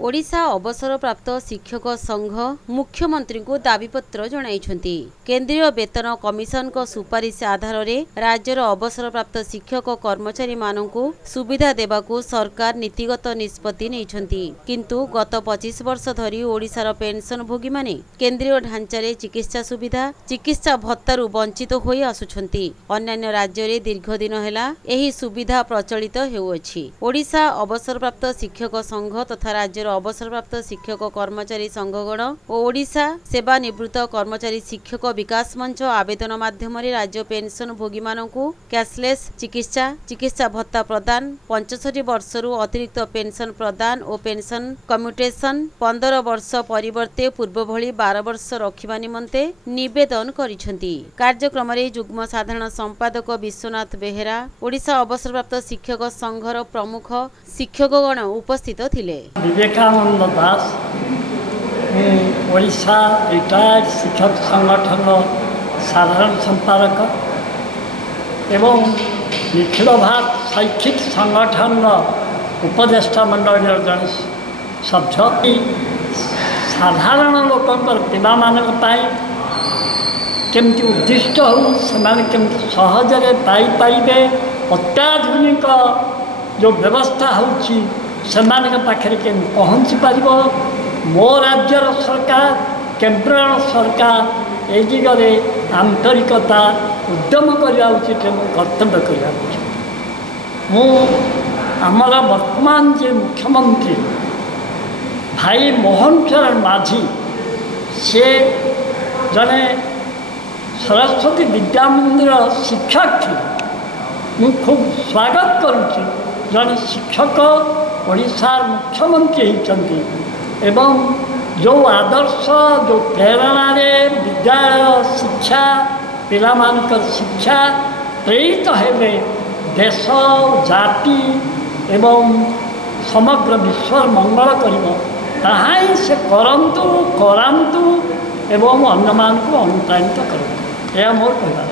ओडिशा अवसरप्राप्त शिक्षक संघ मुख्यमंत्री को दाबीपत्र जणाइछन्ति। केंद्रीय वेतन कमिशन को सुपारिश आधार रे राज्यर अवसरप्राप्त शिक्षक कर्मचारी मानकु सुविधा देबाकू सरकार नीतिगत निष्पत्ति नैछन्ति। किंतु गत 25 वर्ष धरी ओडिशार पेंशन भोगी माने केंद्रीय ढांचारे चिकित्सा सुविधा चिकित्सा भत्तारू वंचित होई आसुछन्ति। अन्य राज्य रे दीर्घ दिन हेला एही सुविधा प्रचलित हेउअछि। ओडिशा अवसरप्राप्त शिक्षक संघ तथा राज्य अवसरप्राप्त शिक्षक कर्मचारी संघगण और ओडिशा सेवानिवृत्त कर्मचारी शिक्षक विकास मंच आवेदन माध्यम राज्य पेंशन भोगी मानकु कैशलेस चिकित्सा भत्ता प्रदान 65 वर्षरू अतिरिक्त पेंशन प्रदान और पेंशन कम्यूटेशन 15 वर्ष परिवर्ते पूर्व भली 12 वर्ष रखिबा निमंते निवेदन करिसेंती। कार्यक्रम रे जुग्म साधारण संपादक विश्वनाथ बेहेरा ओडिशा अवसरप्राप्त शिक्षक संघर प्रमुख शिक्षकगण उपस्थित थिले। विवेकानंद दास ओडिशा रिटायर्ड शिक्षक संगठन साधारण संपादक एवं निखिल भारत शैक्षिक संगठन उपदेष्टा मंडल जन सभ्य साधारण लोकंर पाई केमती उद्दिष्ट हो से सहजरे पाइपारे अत्याधुनिक जो व्यवस्था होची सेमानक पाखरे के पहुँची पार मो राज्यर सरकार केंद्र सरकार ए दिगरे आंतरिकता उद्यम करवा उचित कर्तव्य करवा उचित। आमर वर्तमान जे मुख्यमंत्री भाई मोहन चरण माझी से जने सरस्वती विद्या मंदिर शिक्षक थी। मु खूब स्वागत करुच्ची जन शिक्षक ओडिशा मुख्यमंत्री होती एवं जो आदर्श जो प्रेरणा विद्यालय शिक्षा पिलामानक शिक्षा प्रेरित हेबे देश जाति एवं समग्र विश्व मंगल करिबो ताहाई से करंतु करांतु एवं अन्य मान को अनुप्राणित करंतु यह मोर कहना।